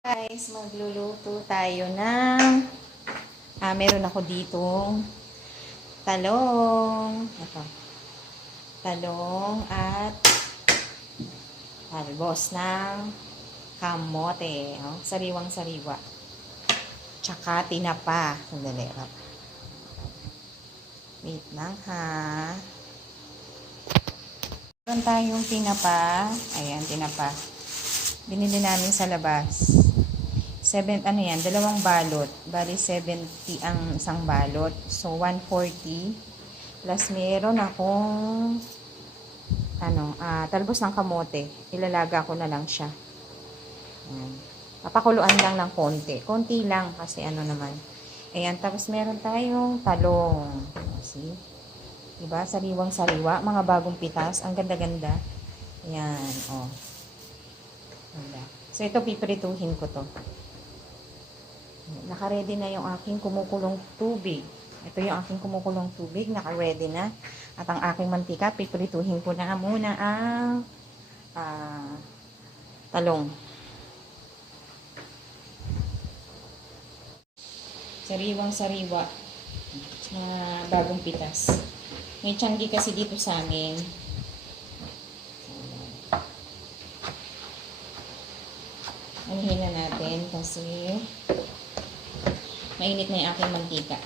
Guys, magluluto tayo ng ah, meron ako ditong talong. Ito. Talong at talbos ng kamote. Oh, sariwang sariwa. Tsaka tinapa. Sandali. oh. Wait lang ha. Meron tayong tinapa. Ayan, tinapa. Binili namin sa labas. Seven, ano yan, dalawang balot. Bali, 70 ang isang balot. So, 140. Plus, meron akong, ano, ah, talbos ng kamote. Ilalaga ko na lang siya. Ayan. Papakuluan lang ng konti. Konti lang kasi ano naman. Ayan, tapos meron tayong talong. See? Diba? Sariwang sariwa. Mga bagong pitas. Ang ganda-ganda. Ayan, oh. Wala. So, ito piprituhin ko to. Naka-ready na yung aking kumukulong tubig. Ito yung aking kumukulong tubig. Naka-ready na. At ang aking mantika, piprituhin ko na muna ang ah, talong. Sariwang sariwa. Na bagong pitas. May tiyanggi kasi dito sa amin. Anuhin na natin kasi mainit na yung aking mantika.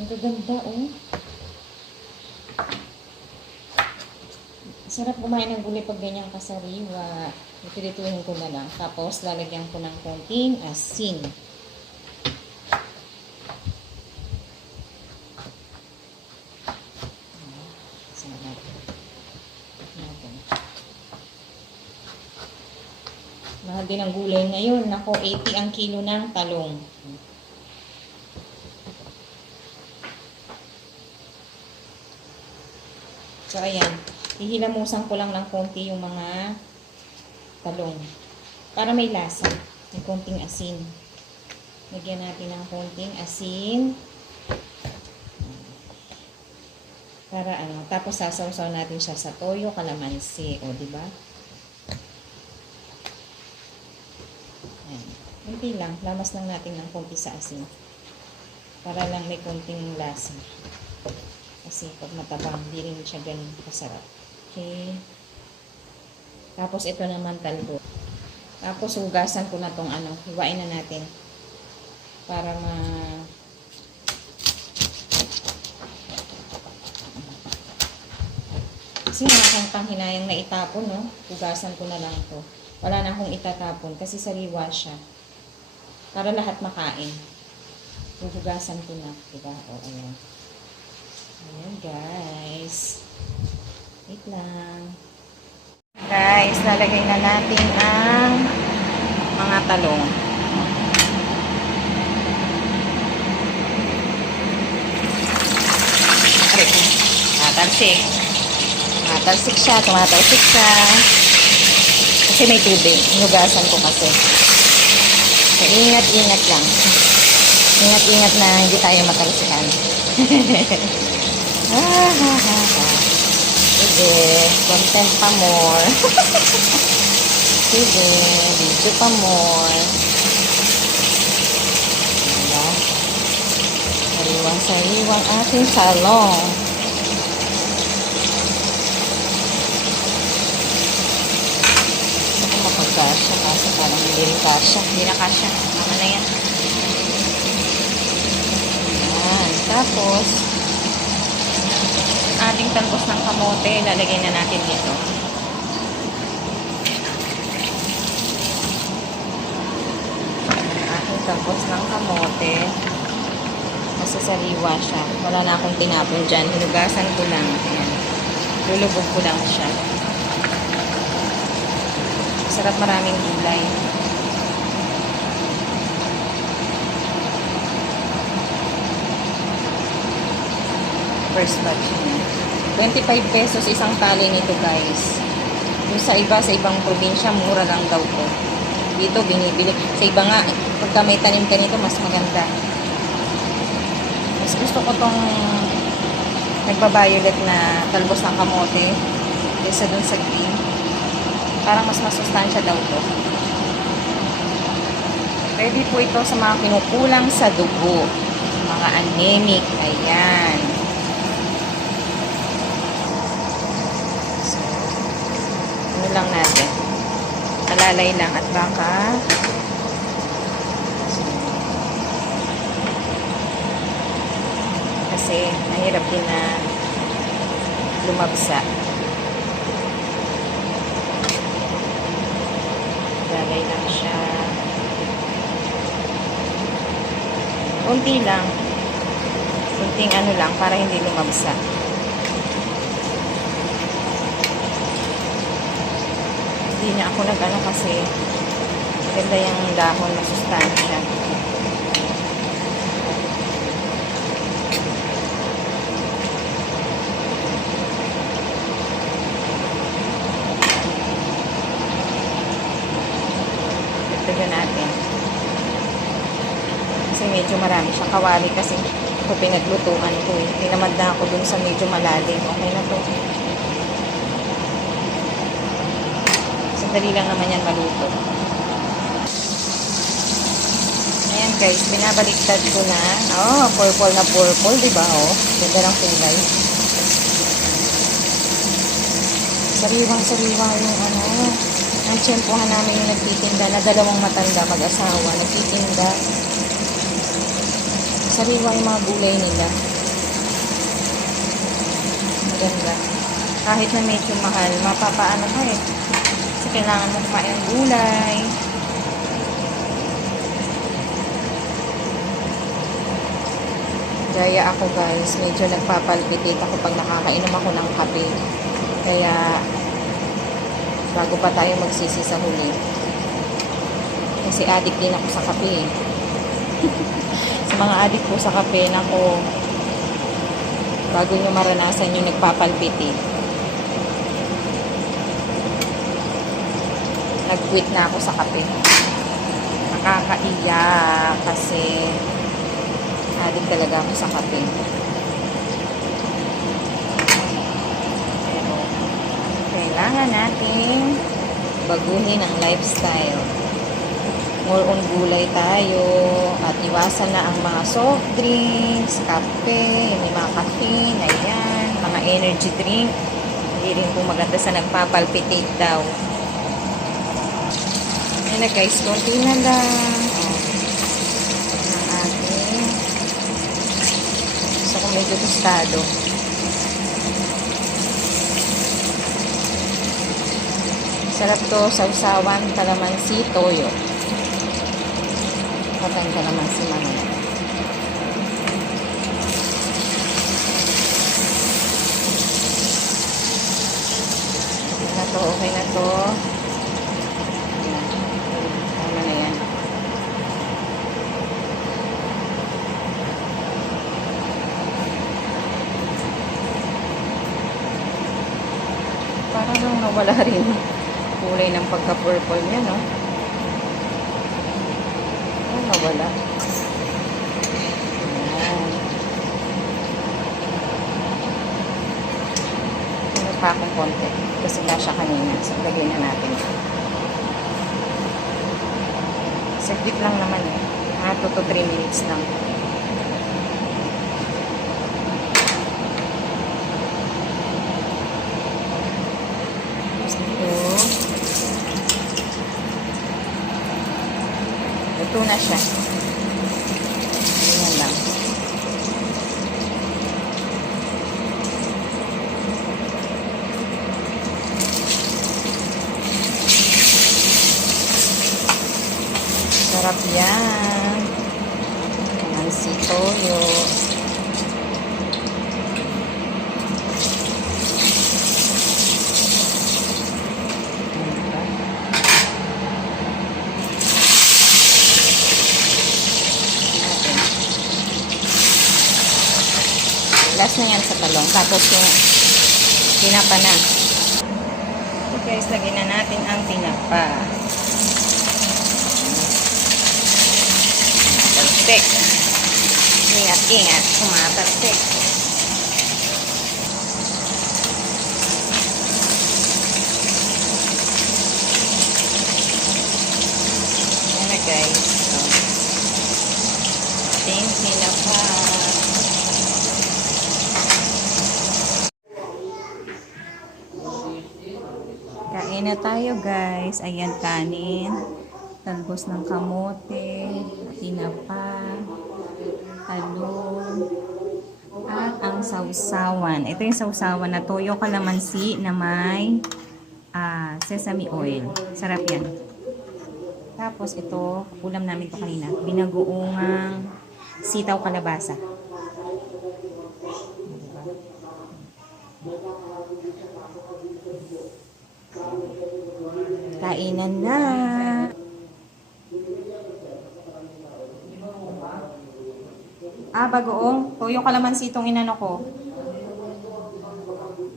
Ang gaganda, oh. Sarap kumain ng gulay pag ganyan kasariwa. Ipilituhin ko na lang. Tapos, lalagyan ko ng konting. Asin natin. Natin. Mahal din ngayon. Nako, 80 ang kilo ng talong. So, ayan. Hihilamusan ko lang ng konti yung mga talong. Para may lasa. May konting asin. Lagyan natin ng konting asin. Para ano. Tapos sasawsaw natin siya sa toyo, kalamansi. O, di ba? Ayan. Kunti lang. Lamas lang natin ng konti sa asin. Para lang may konting lasa. Kasi pag matabang, hindi rin siya ganun kasarap. Okay. Tapos ito naman talbo. Tapos hugasan ko na tong ano, hiwain na natin. Para ma Kasi nakakang hinayang na itapon, no? Hugasan ko na lang to. Wala na akong itatapon kasi sariwa siya. Para lahat makain. Huhugasan ko na. Diba? O, ayan. Ayan, guys. Wait lang. Guys, lalagay na natin ang mga talong. Aray ko. Ah, talsik. Ah, talsik siya. Tumatalsik siya. Kasi may tubig. Inugasan ko kasi. So, ingat-ingat lang. Ingat-ingat na hindi tayo matalsikan. ah, ha, ha, ha. Sige, content pa more. Sige, video pa more. Diba? Sariwang-sariwang ating salong. Mapagkasya kasi parang hindi rin kasya. Hindi na kasya. Tama na yan. Ayan. Tapos, ating talbos ng kamote, lalagay na natin dito. Ating talbos ng kamote. Kasi sariwa siya. Wala na akong tinapon dyan. Hinugasan ko lang. Ayan. Lulubog ko lang siya. Sarap maraming gulay. First batch niya. 25 pesos isang tali nito guys. Yung sa iba, sa ibang probinsya, mura lang daw to. Dito, binibili. Sa iba nga, pagka may tanim ka nito, mas maganda. Mas gusto ko tong nagbabayulat na talbos ng kamote. kaysa dun sa green. Parang mas masustansya daw to. Pwede po ito sa mga kinukulang sa dugo. Mga anemic. Ayan. So, ano lang natin. Alalay lang at baka kasi mahirap din na lumabsa. Lalay lang siya. Kunti lang. Kunting ano lang para hindi lumabsa. Hindi na ako nag-ano kasi maganda yung dahon, masustansya. Dagdagan natin. Kasi medyo marami siya. Kawali kasi ito pinaglutuan ko eh. Tinamad na ako dun sa medyo malalim. Okay na to. Sandali lang naman yan maluto. Ayan guys, binabaliktad ko na. Oh, purple na purple, di ba oh? Ganda ng kulay. Sariwang-sariwa yung ano, ang tiyempohan namin yung nagtitinda na dalawang matanda mag-asawa, nagtitinda. Sariwa yung mga gulay nila. Maganda. Kahit na medyo mahal, mapapaano ka eh. Kasi kailangan mo kumain ng gulay. Gaya ako guys, medyo nagpapalpitate ako pag nakakainom ako ng kape. Kaya, bago pa tayo magsisi sa huli. Kasi addict din ako sa kape. eh. sa mga addict po sa kape, nako, bago nyo maranasan yung nagpapalpitate. Nag-quit na ako sa kape. Nakakaiyak kasi addict talaga ako sa kape. Pero, kailangan nating baguhin ang lifestyle. More on gulay tayo at iwasan na ang mga soft drinks, kape, yung mga caffeine, ayan, mga energy drink. Hindi rin po maganda sa nagpapalpitate daw. Ayan na guys, konti na lang. Ang ating gusto ko medyo tostado. Sarap to sa usawan, kalamansi, toyo. Patang kalamansi mamaya. Okay na to, okay na to. Tama na yan. Parang nawala rin kulay ng pagka-purple niya, no? Nawala. Ayan. Ano pa akong konti? Kasi kasha kanina. So, lagyan na natin. Saglit lang naman eh. Mga 2 to 3 minutes lang. Ito. Ito na siya. Ayan lang. Sarap yan. Ang si Toyo. natin. Butas na yan sa talong. Tapos yung tinapa na. So guys, lagyan na natin ang tinapa. Perfect. Ingat-ingat. Kumaperfect. Ingat. guys. So, ating hinap na tayo guys. Ayan kanin. Talbos ng kamote. Tinapa. Talong. At ang sausawan. Ito yung sausawan na toyo kalamansi na may ah, sesame oil. Sarap yan. Tapos ito, ulam namin to kanina. Binagoongang sitaw kalabasa. Kainan na. Ah, bagoong. Toyo kalamansi itong inano ko.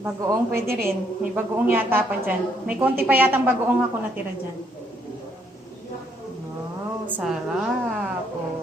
Bagoong pwede rin. May bagoong yata pa dyan. May konti pa yatang bagoong ako natira dyan. Wow, sarap. Oh.